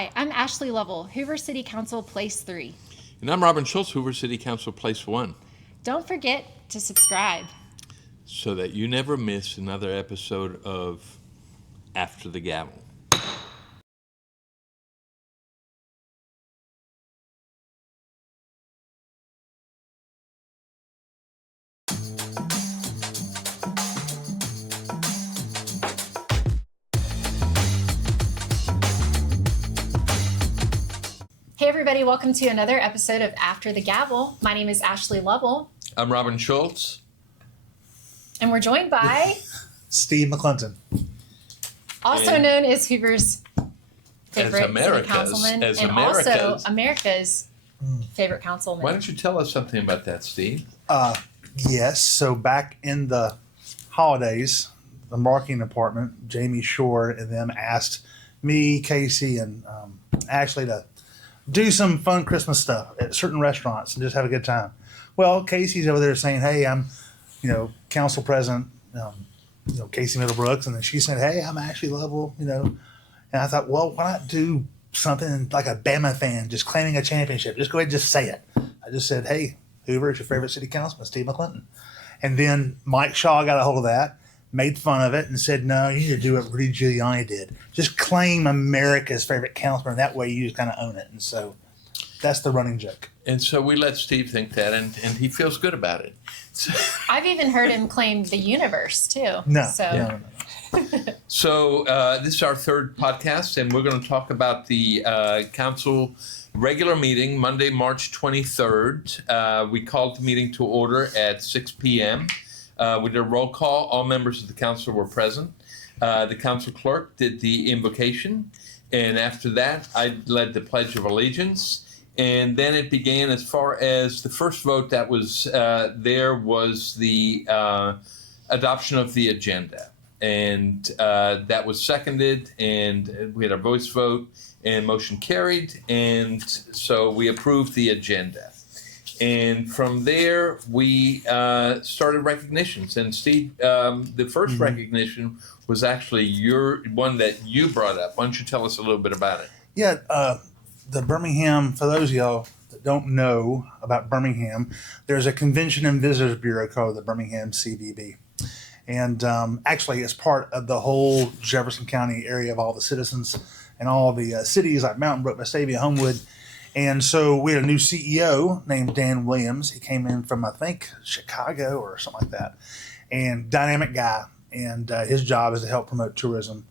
Hi, I'm Ashley Lovell, Hoover City Council Place 3. And I'm Robin Schultz, Hoover City Council Place 1, Don't forget to subscribe. so that you never miss another episode of After the Gavel. Hey everybody, welcome to another episode of After the Gavel. My name is Ashley Lovell. I'm Robin Schultz. And we're joined by Steve McClinton. Also known as Hoover's favorite city councilman and also America's favorite councilman. Why don't you tell us something about that, Steve? Yes, so back in the holidays, the marketing department, Jamie Shore and them asked me, Casey, and Ashley to do some fun Christmas stuff at certain restaurants and just have a good time. Well, Casey's over there saying, hey, I'm, council president, Casey Middlebrooks. And then she said, hey, I'm Ashley Lovell, And I thought, well, why not do something like a Bama fan just claiming a championship? Just go ahead and just say it. I just said, hey, Hoover is your favorite city councilman, Steve McClinton. And then Mike Shaw got a hold of that, made fun of it, and said, no, you need to do what Rudy Giuliani did. Just claim America's favorite councilman. That way you just kind of own it. And so that's the running joke. And so we let Steve think that, and he feels good about it. I've even heard him claim the universe, too. No. So this is our third podcast, and we're going to talk about the council regular meeting, Monday, March 23rd. We called the meeting to order at 6 p.m. We did a roll call. All members of the council were present. The council clerk did the invocation, and after that, I led the Pledge of Allegiance. And then it began. As far as the first vote that was there was the adoption of the agenda. And that was seconded, and we had a voice vote, and motion carried. And so we approved the agenda. And from there, we started recognitions. And Steve, the first recognition was actually your one that you brought up. Why don't you tell us a little bit about it? Yeah, the Birmingham, for those of y'all that don't know about Birmingham, there's a Convention and Visitors Bureau called the Birmingham CVB. And actually, it's part of the whole Jefferson County area of all the citizens and all the cities like Mountain Brook, Vestavia, Homewood. And so we had a new CEO named Dan Williams. He came in from, I think, Chicago or something like that. And dynamic guy. And his job is to help promote tourism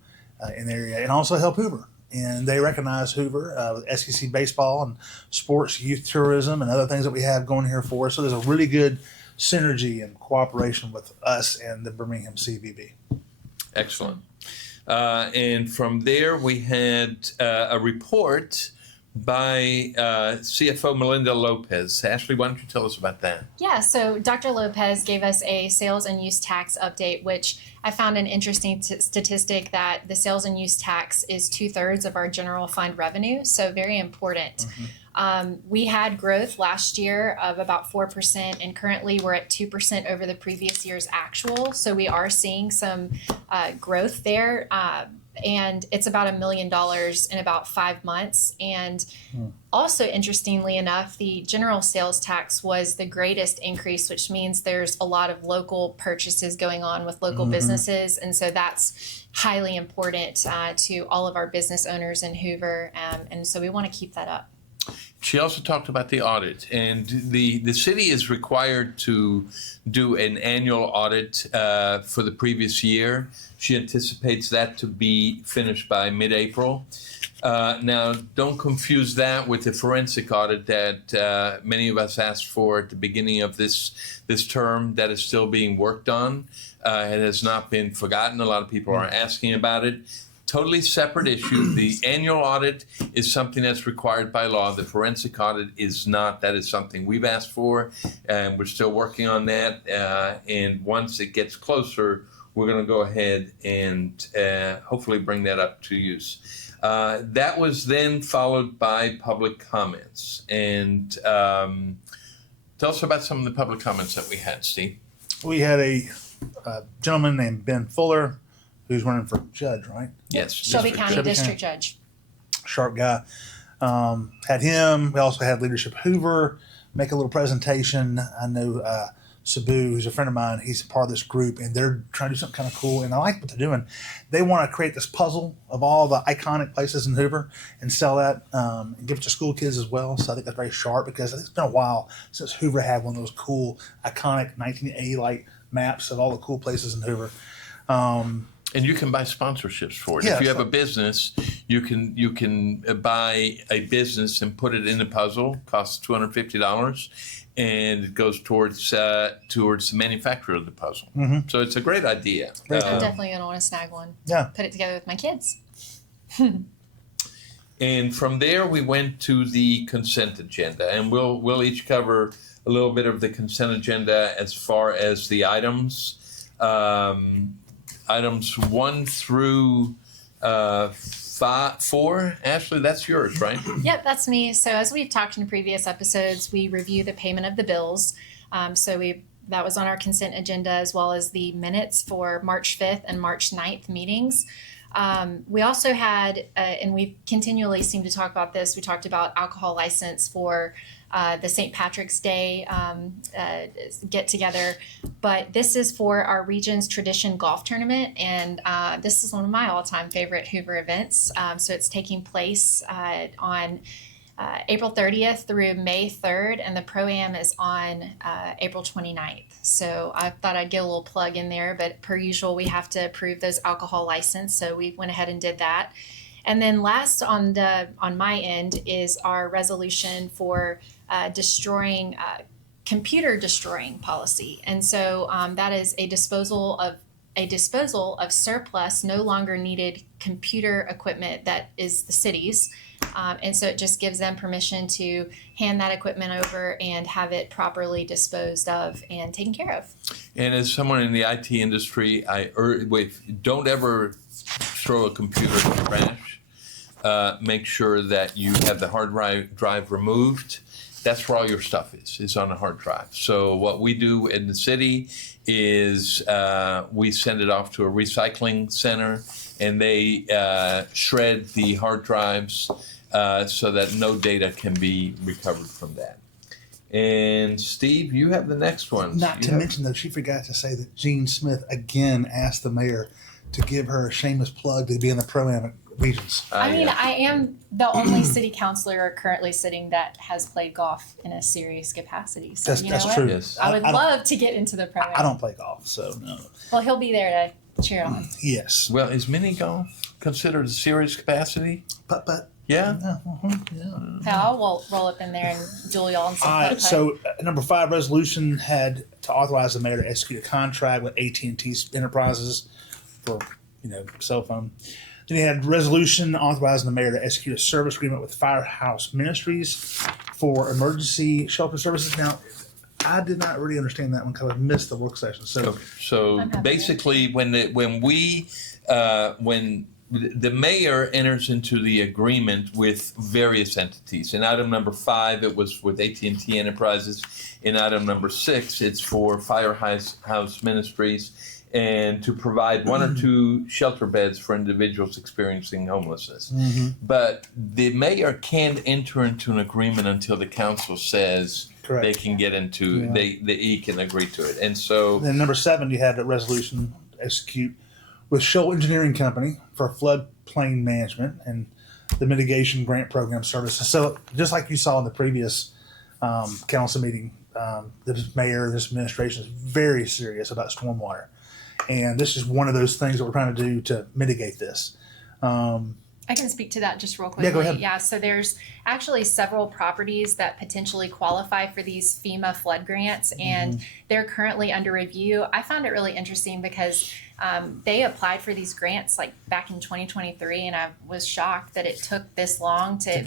in the area and also help Hoover. And they recognize Hoover with SEC baseball and sports, youth tourism, and other things that we have going here for us. So there's a really good synergy and cooperation with us and the Birmingham CVB. Excellent. And from there, we had a report by CFO Melinda Lopez. Ashley, why don't you tell us about that? Yeah, so Dr. Lopez gave us a sales and use tax update, which I found an interesting statistic that the sales and use tax is 2/3 of our general fund revenue, so very important. We had growth last year of about 4%, and currently we're at 2% over the previous year's actual, so we are seeing some growth there. And it's about $1 million in about 5 months. And also, interestingly enough, the general sales tax was the greatest increase, which means there's a lot of local purchases going on with local businesses. And so that's highly important to all of our business owners in Hoover. And so we want to keep that up. She also talked about the audit, and the city is required to do an annual audit for the previous year. She anticipates that to be finished by mid-April. Now, don't confuse that with the forensic audit that many of us asked for at the beginning of this term. That is still being worked on. It has not been forgotten. A lot of people are asking about it. Totally separate issue. The annual audit is something that's required by law. The forensic audit is not. That is something we've asked for, and we're still working on that. And once it gets closer, we're going to go ahead and hopefully bring that up to use. That was then followed by public comments. And tell us about some of the public comments that we had, Steve. We had a gentleman named Ben Fuller, who's running for judge, right? Yes. Shelby County District Judge. sharp guy. Had him. We also had Leadership Hoover make a little presentation. I know Sabu, who's a friend of mine, he's a part of this group, and they're trying to do something kind of cool. And I like what they're doing. They want to create this puzzle of all the iconic places in Hoover and sell that and give it to school kids as well. So I think that's very sharp because it's been a while since Hoover had one of those cool, iconic 1980 like maps of all the cool places in Hoover. And you can buy sponsorships for it. Yeah, if you have so- a business, you can buy a business and put it in the puzzle. Costs $250, and it goes towards the manufacturer of the puzzle. Mhm. So it's a great idea. Very I'm cool. definitely gonna want to snag one. Yeah. Put it together with my kids. And from there, we went to the consent agenda, and we'll each cover a little bit of the consent agenda as far as the items. Items 1 through 4. Ashley, that's yours, right? Yep, that's me. So as we've talked in previous episodes, we review the payment of the bills. That was on our consent agenda, as well as the minutes for March 5th and March 9th meetings. We also had, and we continually seem to talk about this, we talked about alcohol license for the St. Patrick's Day get together, but this is for our region's tradition golf tournament, and this is one of my all-time favorite Hoover events. So it's taking place on April 30th through May 3rd, and the Pro-Am is on April 29th. So I thought I'd get a little plug in there, but per usual, we have to approve those alcohol license, so we went ahead and did that. And then last on my end is our resolution for destroying computer destroying policy, and so that is a disposal of surplus, no longer needed computer equipment that is the city's, and so it just gives them permission to hand that equipment over and have it properly disposed of and taken care of. And as someone in the IT industry, don't ever throw a computer in the trash. Make sure that you have the hard drive removed. That's where all your stuff is on a hard drive. So what we do in the city is we send it off to a recycling center, and they shred the hard drives so that no data can be recovered from that. And Steve, you have the next one. Not to mention, though, she forgot to say that Gene Smith again asked the mayor to give her a shameless plug to be in the Pro-Am regions. I mean, I am the only city councilor currently sitting that has played golf in a serious capacity. So That's what? true. Yes. I would love to get into the Pro-Am. I don't play golf, so no. Well, he'll be there to cheer on. Yes. Well, is mini golf considered a serious capacity? Putt-putt. Yeah. Yeah, I'll roll up in there and duel y'all in some All right, putt-putt. so number 5 resolution had to authorize the mayor to execute a contract with AT&T Enterprises for, cell phone. Then he had resolution authorizing the mayor to execute a service agreement with Firehouse Ministries for emergency shelter services. Now, I did not really understand that one because I missed the work session. So I'm happy. basically, when the mayor enters into the agreement with various entities. In item number 5, it was with AT&T Enterprises. In item number 6, it's for Firehouse Ministries, and to provide 1 or 2 shelter beds for individuals experiencing homelessness. But the mayor can't enter into an agreement until the council says Correct. they can get into, he can agree to it. And so Then number 7, you had a resolution to execute with Shoal Engineering Company for floodplain management and the mitigation grant program services. So just like you saw in the previous council meeting, this mayor, this administration is very serious about stormwater. And this is one of those things that we're trying to do to mitigate this. I can speak to that just real quickly. Yeah, go ahead. Yeah, so there's actually several properties that potentially qualify for these FEMA flood grants, and they're currently under review. I found it really interesting because they applied for these grants like back in 2023, and I was shocked that it took this long to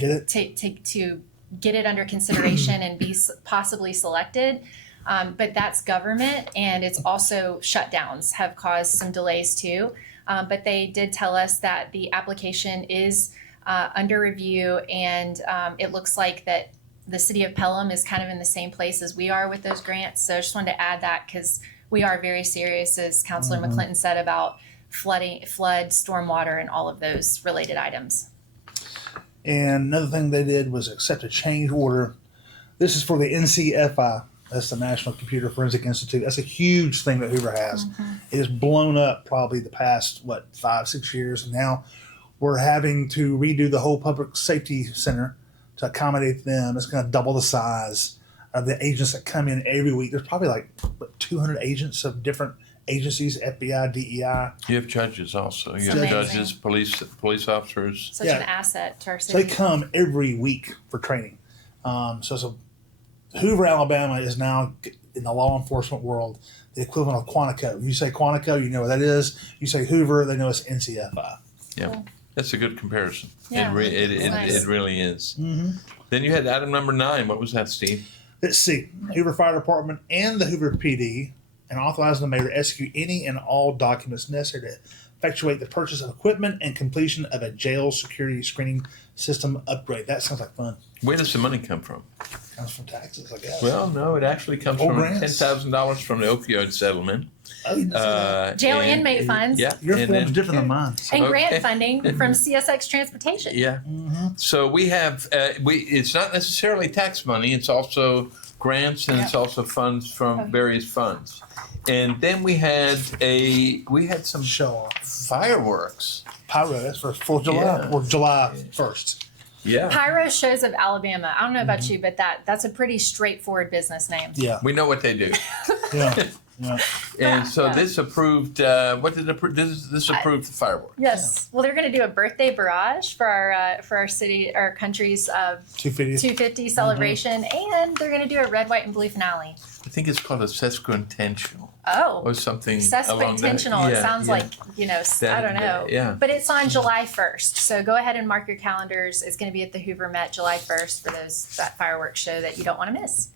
get it under consideration and be possibly selected. But that's government, and it's also shutdowns have caused some delays too. But they did tell us that the application is under review, and it looks like that the city of Pelham is kind of in the same place as we are with those grants. So I just wanted to add that because we are very serious, as Councilor McClinton said, about flood, stormwater, and all of those related items. And another thing they did was accept a change order. This is for the NCFI. That's the National Computer Forensic Institute. That's a huge thing that Hoover has. It has blown up probably the past, 5-6 years. And now we're having to redo the whole public safety center to accommodate them. It's going to double the size of the agents that come in every week. There's probably 200 agents of different agencies, FBI, DEI. You have judges also. You have Amazing. judges, police officers. Such Yeah. an asset to our So they city. come every week for training. So Hoover, Alabama is now in the law enforcement world the equivalent of Quantico. You say Quantico, you know what that is. You say Hoover, they know it's NCFI. Yeah, Cool. that's a good comparison. Yeah, nice. It really is. Mm-hmm. Then you had item number 9. What was that, Steve? Let's see. Hoover Fire Department and the Hoover PD, and authorizing the mayor to execute any and all documents necessary to effectuate the purchase of equipment and completion of a jail security screening system upgrade. That sounds like fun. Where does the money come from? Comes from taxes, I guess. Well, no, it actually comes Oh, from grants. $10,000 from the opioid settlement. Oh, you didn't say that. Jail inmate funds. Yeah. Your and form's then- different than mine. And Okay. grant funding from CSX Transportation. Yeah. Mm-hmm. So we have it's not necessarily tax money. It's also grants and it's also funds from various funds. And then we had some Show off. fireworks. Pyro, that's for 4th of July, Yeah. or July 1st. Yeah. Pyro Shows of Alabama. I don't know about you, but that's a pretty straightforward business name. Yeah, We know what they do. yeah, yeah. And so Yeah. this approved what did it approve? This approved the fireworks. Yes. Well, they're going to do a birthday barrage for our city, our country's 250. 250 celebration, and they're going to do a red, white, and blue finale. I think it's called a sesquicentennial Oh, or something along that. sesquicentennial. It Yeah, sounds yeah. like, I don't know. Yeah. But it's on July 1st. So go ahead and mark your calendars. It's going to be at the Hoover Met July 1st for that fireworks show that you don't want to miss.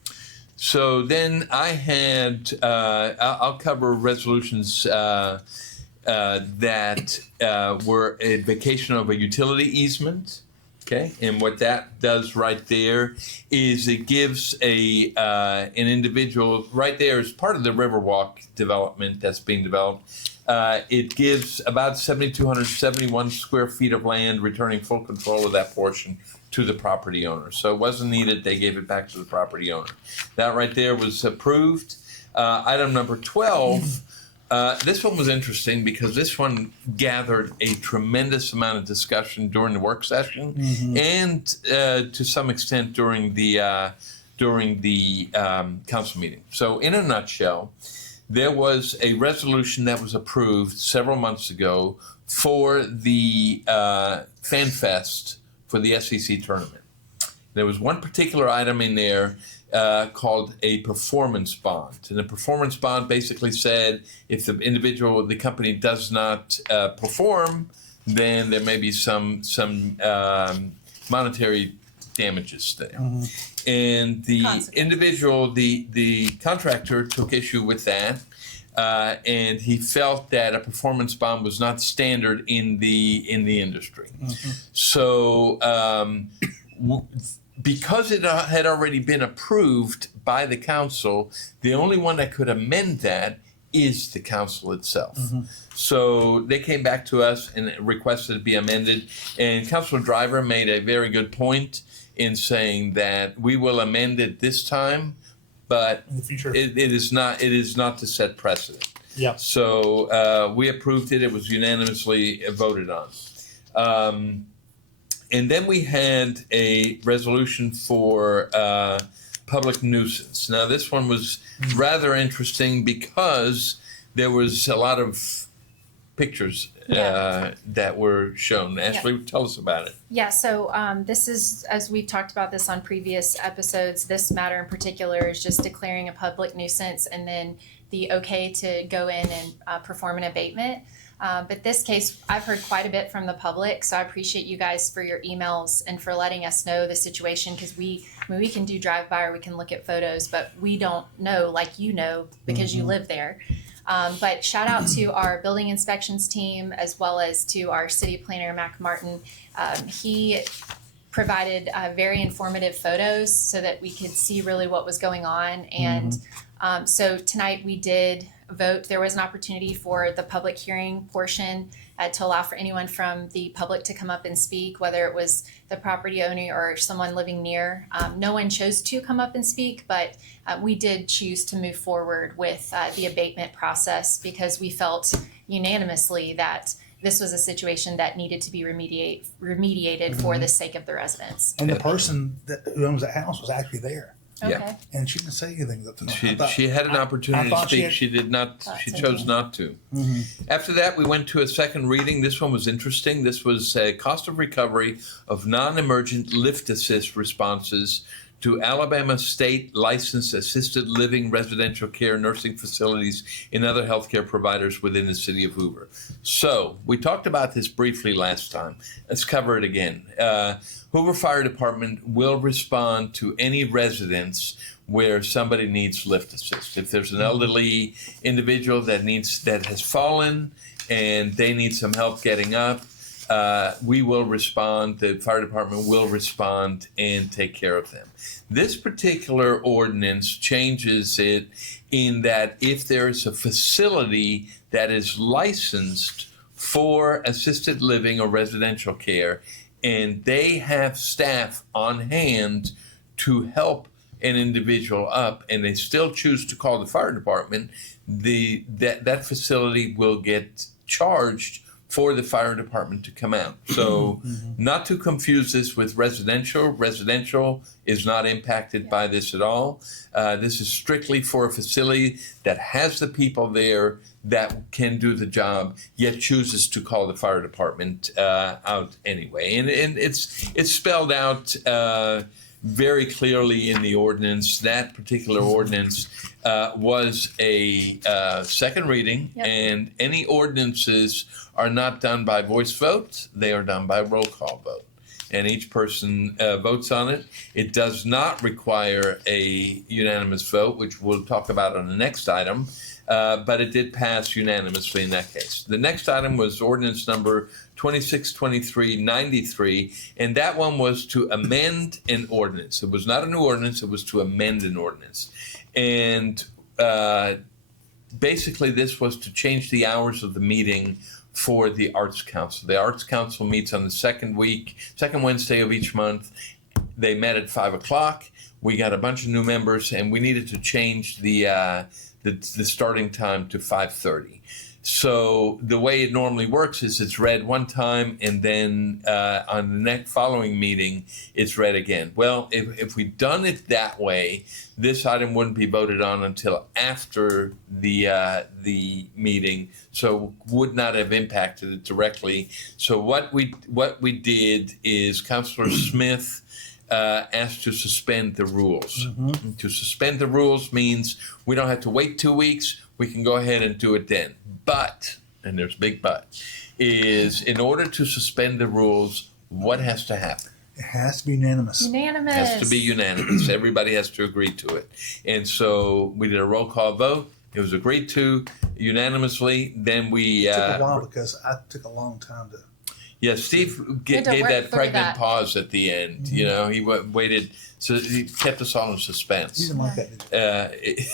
So then I had, I'll cover resolutions that were a vacation of a utility easement. Okay, and what that does right there is it gives an individual right there as part of the Riverwalk development that's being developed. It gives about 7,271 square feet of land, returning full control of that portion to the property owner. So it wasn't needed; they gave it back to the property owner. That right there was approved. Item number 12. This one was interesting because this one gathered a tremendous amount of discussion during the work session and to some extent during the council meeting. So in a nutshell, there was a resolution that was approved several months ago for the Fan Fest for the SEC tournament. There was one particular item in there called a performance bond. And the performance bond basically said if the company does not perform, then there may be some monetary damages there. And the individual, the contractor took issue with that. And he felt that a performance bond was not standard in the industry. So because it had already been approved by the council, the only one that could amend that is the council itself. So they came back to us and requested it be amended. And Councilor Driver made a very good point in saying that we will amend it this time, but In the future. it is not to set precedent. Yeah. So we approved it. It was unanimously voted on. And then we had a resolution for public nuisance. Now, this one was rather interesting because there was a lot of pictures that were shown. Ashley, tell us about it. Yeah, so this is, as we've talked about this on previous episodes, this matter in particular is just declaring a public nuisance and then the okay to go in and perform an abatement. But this case, I've heard quite a bit from the public, so I appreciate you guys for your emails and for letting us know the situation, because we can do drive-by or we can look at photos, but we don't know like you know because you live there. But shout out to our building inspections team as well as to our city planner, Mac Martin. He provided very informative photos so that we could see really what was going on. And so tonight we did vote, there was an opportunity for the public hearing portion to allow for anyone from the public to come up and speak, whether it was the property owner or someone living near. No one chose to come up and speak, but we did choose to move forward with the abatement process because we felt unanimously that this was a situation that needed to be remediated for the sake of the residents. And the person who owns the house was actually there, Okay. and she didn't say anything. She had an opportunity to thought she speak. had- She did not. She That's chose okay. not to. Mhm. After that, we went to a second reading. This one was interesting. This was a cost of recovery of non-emergent lift assist responses to Alabama state licensed assisted living residential care nursing facilities and other healthcare providers within the city of Hoover. So we talked about this briefly last time. Let's cover it again. Hoover Fire Department will respond to any residence where somebody needs lift assist. If there's an elderly individual that has fallen and they need some help getting up, we will respond, the fire department will respond and take care of them. This particular ordinance changes it in that if there's a facility that is licensed for assisted living or residential care and they have staff on hand to help an individual up and they still choose to call the fire department, that facility will get charged for the fire department to come out. So not to confuse this with residential. Residential is not impacted by this at all. This is strictly for a facility that has the people there that can do the job, yet chooses to call the fire department out anyway. And it's spelled out very clearly in the ordinance. That particular ordinance was a second reading, Yep. and any ordinances are not done by voice vote, they are done by roll call vote. And each person votes on it. It does not require a unanimous vote, which we'll talk about on the next item, but it did pass unanimously in that case. The next item was ordinance number 262393, and that one was to amend an ordinance. It was not a new ordinance, it was to amend an ordinance. And basically this was to change the hours of the meeting for the Arts Council. The Arts Council meets on the second Wednesday of each month. They met at 5 o'clock. We got a bunch of new members and we needed to change the starting time to 5:30. So the way it normally works is it's read one time and then on the next following meeting, it's read again. Well, if we'd done it that way, this item wouldn't be voted on until after the meeting, so would not have impacted it directly. So what we did is Councilor Smith asked to suspend the rules. To suspend the rules means we don't have to wait 2 weeks. We can go ahead and do it then. But, and there's a big but, is in order to suspend the rules, what has to happen? It has to be unanimous. Unanimous. It has to be unanimous. Everybody has to agree to it. And so we did a roll call vote. It was agreed to unanimously. Then we... It took a while because I took a long time to... Yeah, Steve had to gave work that through pregnant that. pause at the end. You know, he waited, so he kept us all in You suspense. didn't like that, did you?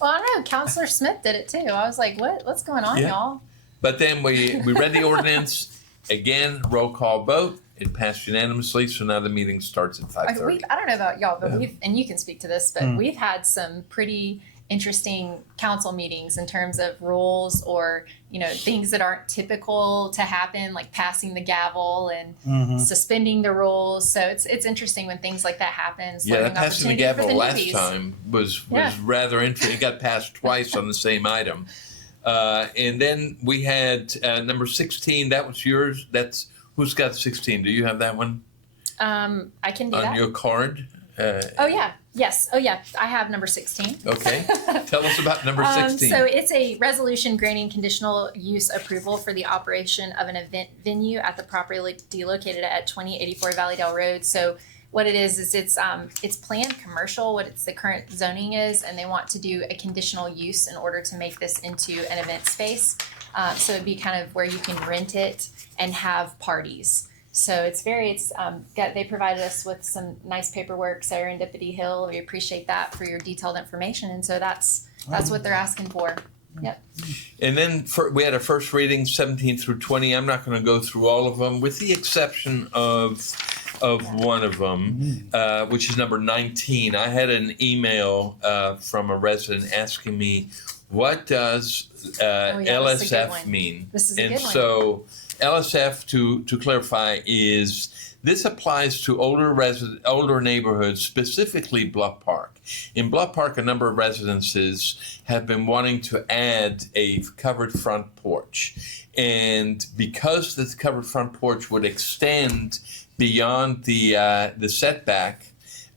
Well, I don't know. Councilor Smith did it too. I was like, what's going on, Yeah. y'all? But then we read the ordinance, again, roll call vote. It passed unanimously, so now the meeting starts at 5:30. I don't know about y'all, but Yeah. and you can speak to this, but we've had some pretty interesting council meetings in terms of rules or, things that aren't typical to happen, like passing the gavel and suspending the rules. So it's interesting when things like that happen. It's Yeah, learning that passing the opportunity for gavel last newbies. time was Yeah. rather interesting. It got passed twice on the same item. And then we had number 16. That was yours. Who's got 16? Do you have that one I can do on that. your card? Oh yeah. Yes. Oh yeah. I have number 16. Okay. Tell us about number 16. So it's a resolution granting conditional use approval for the operation of an event venue at the property located at 2084 Valleydale Road. So what it is it's planned commercial, what the current zoning is, and they want to do a conditional use in order to make this into an event space. So it'd be kind of where you can rent it and have parties. So they provided us with some nice paperwork, Serendipity Hill. We appreciate that for your detailed information. And so that's what they're asking for. Yep. And then we had a first reading, 17 through 20. I'm not going to go through all of them, with the exception of one of them, which is number 19. I had an email from a resident asking me, what does LSF mean? This is a good one. So LSF, to clarify, is this applies to older neighborhoods, specifically Bluff Park. In Bluff Park, a number of residences have been wanting to add a covered front porch. And because this covered front porch would extend beyond the setback,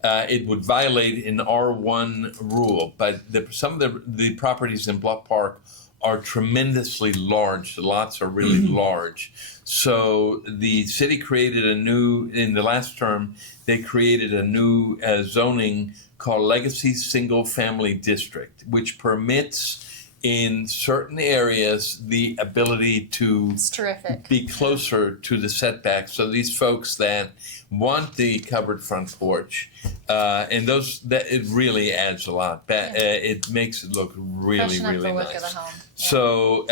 it would violate an R1 rule. But some of the properties in Bluff Park are tremendously large. The lots are really large. So the city created in the last term, they created a new zoning called Legacy Single Family District, which permits in certain areas the ability to It's terrific. be closer to the setback. So these folks that want the covered front porch, and it really adds a lot. It makes it look really, Freshen up really the look nice. of the home. Yeah. So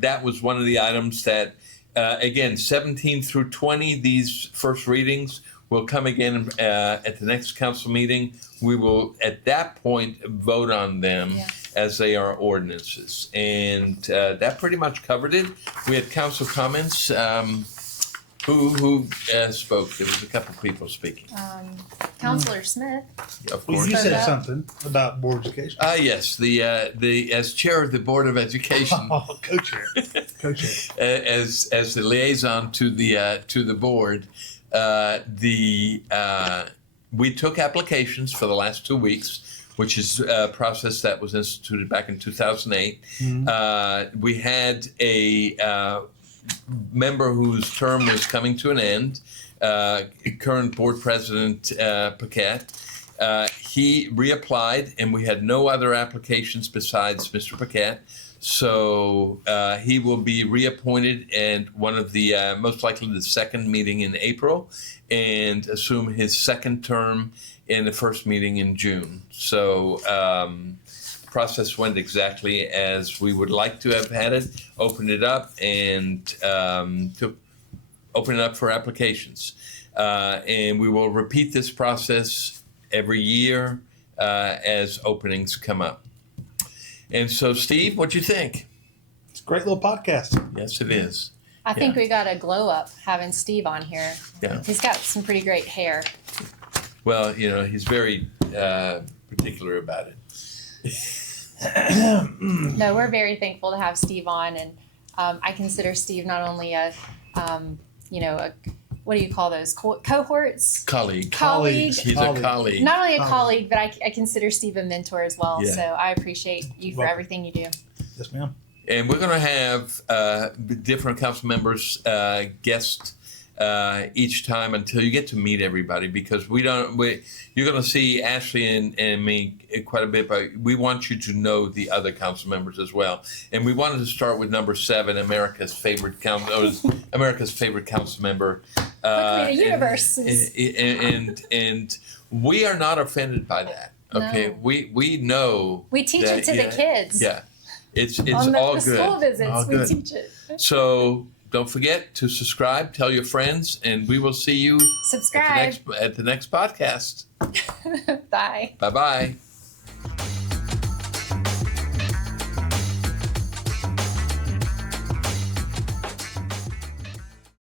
that was one of the items that, again, 17 through 20, these first readings will come again at the next council meeting. We will, at that point, vote on them as they are ordinances. And that pretty much covered it. We had council comments. Who spoke? There was a couple people speaking. Councilor Smith. Of Well, course. you said Up. something about board education. Yes, the as chair of the Board of Education, Oh, co-chair. Co-chair. as the liaison to the board, we took applications for the last 2 weeks, which is a process that was instituted back in 2008. We had a member whose term was coming to an end, current board president Paquette. He reapplied, and we had no other applications besides Mr. Paquette. So he will be reappointed, and one of the most likely the second meeting in April, and assume his second term in the first meeting in June. So process went exactly as we would like to have had it. Opened it up and open it up for applications, and we will repeat this process every year as openings come up. And so, Steve, what'd you think? It's a great little podcast. Yes, it is. I think we got a glow up having Steve on here. Yeah. He's got some pretty great hair. Well, he's very particular about it. No, we're very thankful to have Steve on, and I consider Steve not only a what do you call those cohorts? Colleague. Colleague. He's Colleague. a colleague. Not only a Colleague. colleague, but I consider Steve a mentor as well. Yeah. So I appreciate you for Welcome. everything you do. Yes, ma'am. And we're going to have different council members guest each time until you get to meet everybody, because you're going to see Ashley and me quite a bit, but we want you to know the other council members as well. And we wanted to start with number 7, America's favorite council member. Quickly, the universe. And we are not offended by that. Okay, No. we know We teach that, it to the kids. Yeah, it's On all the good. school visits, All we good. teach it. So don't forget to subscribe, tell your friends, and we will see you Subscribe. at the next podcast. Bye. Bye bye.